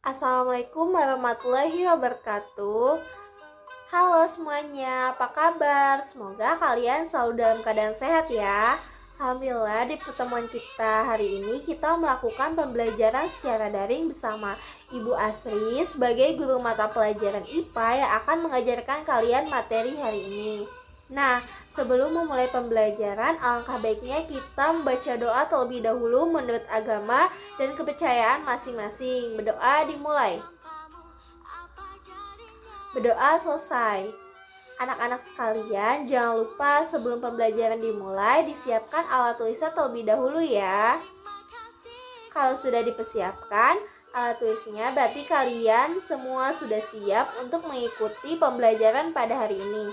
Assalamualaikum warahmatullahi wabarakatuh. Halo semuanya, apa kabar? Semoga kalian selalu dalam keadaan sehat ya. Alhamdulillah di pertemuan kita hari ini kita melakukan pembelajaran secara daring bersama Ibu Asri sebagai guru mata pelajaran IPA yang akan mengajarkan kalian materi hari ini. Nah, sebelum memulai pembelajaran, alangkah baiknya kita membaca doa terlebih dahulu menurut agama dan kepercayaan masing-masing. Berdoa dimulai. Berdoa selesai. Anak-anak sekalian, jangan lupa sebelum pembelajaran dimulai, disiapkan alat tulisnya terlebih dahulu ya. Kalau sudah dipersiapkan alat tulisnya, berarti kalian semua sudah siap untuk mengikuti pembelajaran pada hari ini.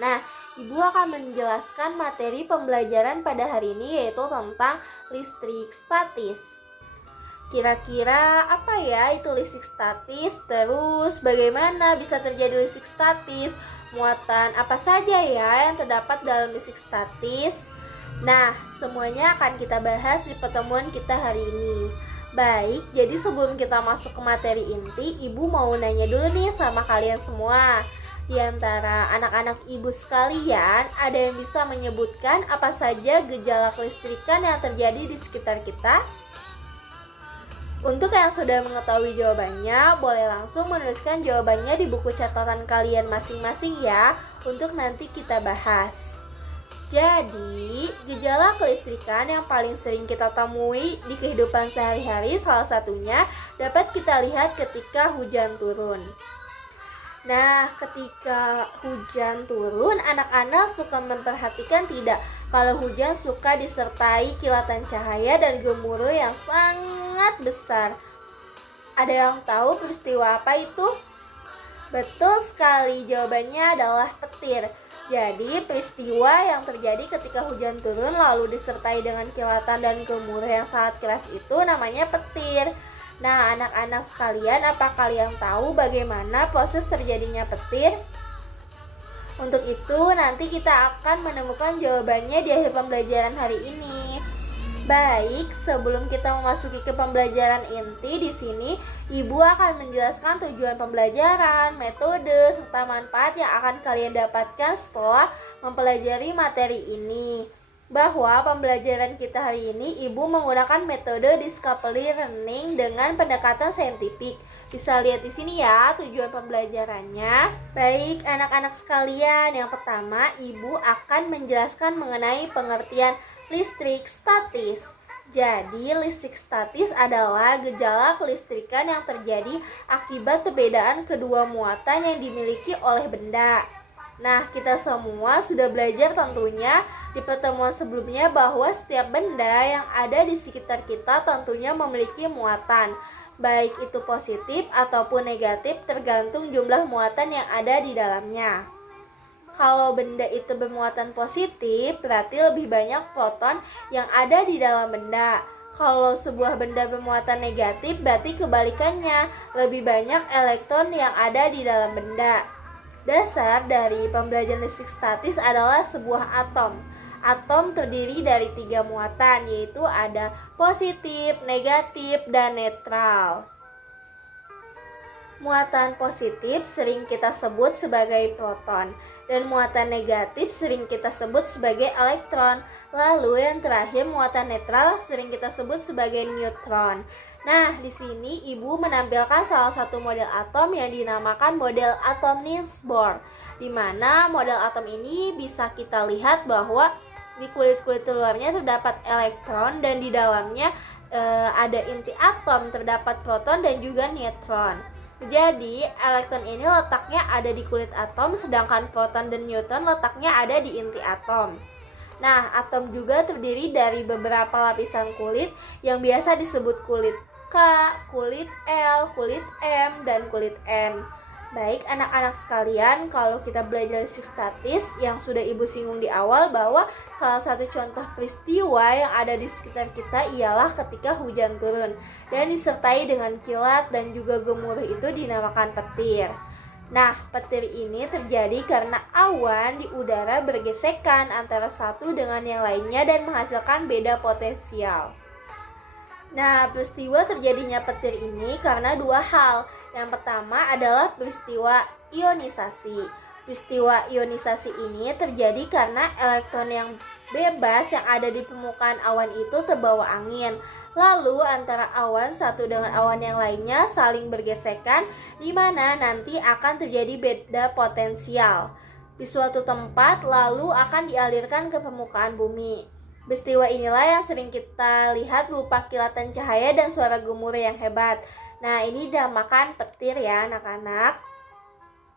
Nah, Ibu akan menjelaskan materi pembelajaran pada hari ini yaitu tentang listrik statis. Kira-kira apa ya itu listrik statis? Terus bagaimana bisa terjadi listrik statis? Muatan apa saja ya yang terdapat dalam listrik statis? Nah, semuanya akan kita bahas di pertemuan kita hari ini. Baik, jadi sebelum kita masuk ke materi inti, Ibu mau nanya dulu nih sama kalian semua. Di antara anak-anak ibu sekalian, ada yang bisa menyebutkan apa saja gejala kelistrikan yang terjadi di sekitar kita? Untuk yang sudah mengetahui jawabannya, boleh langsung menuliskan jawabannya di buku catatan kalian masing-masing ya, untuk nanti kita bahas. Jadi, gejala kelistrikan yang paling sering kita temui di kehidupan sehari-hari salah satunya dapat kita lihat ketika hujan turun. Nah, ketika hujan turun, anak-anak suka memperhatikan tidak kalau hujan suka disertai kilatan cahaya dan gemuruh yang sangat besar. Ada yang tahu peristiwa apa itu? Betul sekali, jawabannya adalah petir. Jadi, peristiwa yang terjadi ketika hujan turun lalu disertai dengan kilatan dan gemuruh yang sangat keras itu namanya petir. Nah, anak-anak sekalian, apa kalian tahu bagaimana proses terjadinya petir? Untuk itu, nanti kita akan menemukan jawabannya di akhir pembelajaran hari ini. Baik, sebelum kita memasuki ke pembelajaran inti di sini, Ibu akan menjelaskan tujuan pembelajaran, metode, serta manfaat yang akan kalian dapatkan setelah mempelajari materi ini. Bahwa pembelajaran kita hari ini Ibu menggunakan metode discovery learning dengan pendekatan saintifik. Bisa lihat di sini ya tujuan pembelajarannya. Baik, anak-anak sekalian, yang pertama Ibu akan menjelaskan mengenai pengertian listrik statis. Jadi, listrik statis adalah gejala kelistrikan yang terjadi akibat perbedaan kedua muatan yang dimiliki oleh benda. Nah, kita semua sudah belajar tentunya di pertemuan sebelumnya bahwa setiap benda yang ada di sekitar kita tentunya memiliki muatan, baik itu positif ataupun negatif tergantung jumlah muatan yang ada di dalamnya. Kalau benda itu bermuatan positif, berarti lebih banyak proton yang ada di dalam benda. Kalau sebuah benda bermuatan negatif, berarti kebalikannya, lebih banyak elektron yang ada di dalam benda. Dasar dari pembelajaran listrik statis adalah sebuah atom. Atom terdiri dari 3 muatan, yaitu ada positif, negatif, dan netral. Muatan positif sering kita sebut sebagai proton, dan muatan negatif sering kita sebut sebagai elektron. Lalu yang terakhir muatan netral sering kita sebut sebagai neutron. Nah, di sini Ibu menampilkan salah satu model atom yang dinamakan model atom Niels Bohr, di mana model atom ini bisa kita lihat bahwa di kulit-kulit luarnya terdapat elektron dan di dalamnya ada inti atom, terdapat proton dan juga neutron. Jadi, elektron ini letaknya ada di kulit atom, sedangkan proton dan neutron letaknya ada di inti atom. Nah, atom juga terdiri dari beberapa lapisan kulit yang biasa disebut kulit K, kulit L, kulit M, dan kulit N. Baik anak-anak sekalian, kalau kita belajar listrik statis yang sudah Ibu singgung di awal bahwa salah satu contoh peristiwa yang ada di sekitar kita ialah ketika hujan turun dan disertai dengan kilat dan juga gemuruh itu dinamakan petir. Nah, petir ini terjadi karena awan di udara bergesekan antara satu dengan yang lainnya dan menghasilkan beda potensial. Nah, peristiwa terjadinya petir ini karena dua hal. Yang pertama adalah peristiwa ionisasi. Peristiwa ionisasi ini terjadi karena elektron yang bebas yang ada di permukaan awan itu terbawa angin. Lalu antara awan satu dengan awan yang lainnya saling bergesekan, di mana nanti akan terjadi beda potensial di suatu tempat, lalu akan dialirkan ke permukaan bumi. Peristiwa inilah yang sering kita lihat berupa kilatan cahaya dan suara gemuruh yang hebat. Nah, ini dinamakan petir ya anak-anak.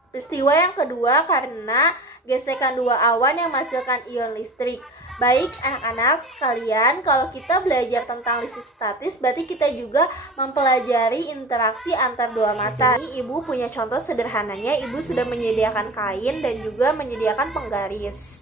Peristiwa yang kedua karena gesekan dua awan yang menghasilkan ion listrik. Baik anak-anak sekalian, kalau kita belajar tentang listrik statis, berarti kita juga mempelajari interaksi antar dua massa. Ini ibu punya contoh sederhananya, ibu sudah menyediakan kain dan juga menyediakan penggaris.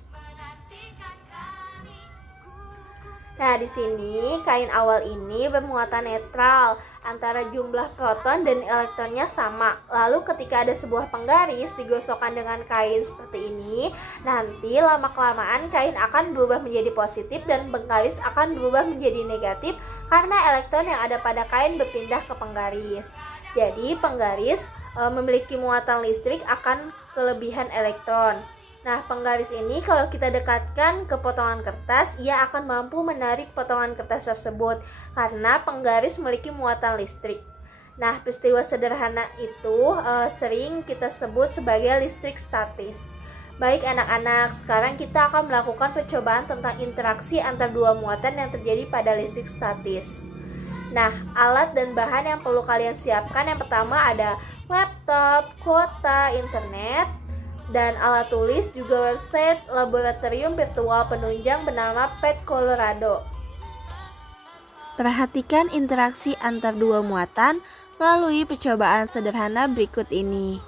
Nah, di sini kain awal ini bermuatan netral antara jumlah proton dan elektronnya sama. Lalu ketika ada sebuah penggaris digosokkan dengan kain seperti ini, nanti lama-kelamaan kain akan berubah menjadi positif dan penggaris akan berubah menjadi negatif karena elektron yang ada pada kain berpindah ke penggaris. Jadi, penggaris memiliki muatan listrik akan kelebihan elektron. Nah, penggaris ini kalau kita dekatkan ke potongan kertas, ia akan mampu menarik potongan kertas tersebut karena penggaris memiliki muatan listrik. Nah, peristiwa sederhana itu sering kita sebut sebagai listrik statis. Baik anak-anak, sekarang kita akan melakukan percobaan tentang interaksi antar dua muatan yang terjadi pada listrik statis. Nah, alat dan bahan yang perlu kalian siapkan yang pertama ada laptop, kuota internet, dan alat tulis, juga website laboratorium virtual penunjang bernama PET Colorado. Perhatikan interaksi antar dua muatan melalui percobaan sederhana berikut ini.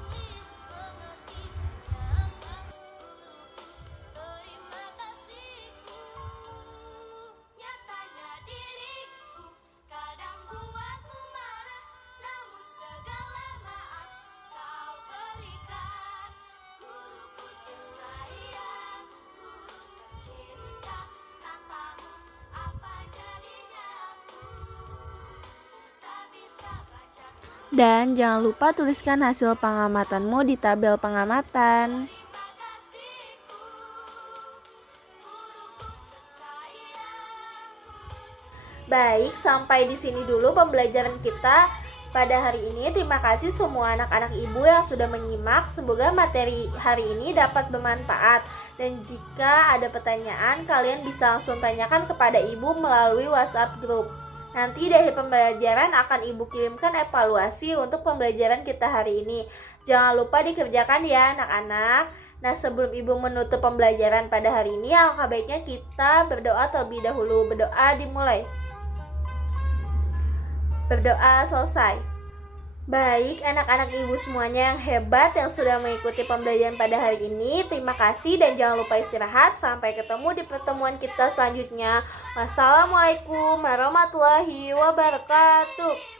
Dan jangan lupa tuliskan hasil pengamatanmu di tabel pengamatan. Baik, sampai di sini dulu pembelajaran kita pada hari ini. Terima kasih semua anak-anak ibu yang sudah menyimak. Semoga materi hari ini dapat bermanfaat. Dan jika ada pertanyaan, kalian bisa langsung tanyakan kepada ibu melalui WhatsApp group. Nanti dari pembelajaran akan ibu kirimkan evaluasi untuk pembelajaran kita hari ini. Jangan lupa dikerjakan ya anak-anak. Nah, sebelum ibu menutup pembelajaran pada hari ini, alangkah baiknya kita berdoa terlebih dahulu. Berdoa dimulai. Berdoa selesai. Baik anak-anak ibu semuanya yang hebat yang sudah mengikuti pembelajaran pada hari ini, terima kasih dan jangan lupa istirahat. Sampai ketemu di pertemuan kita selanjutnya. Wassalamualaikum warahmatullahi wabarakatuh.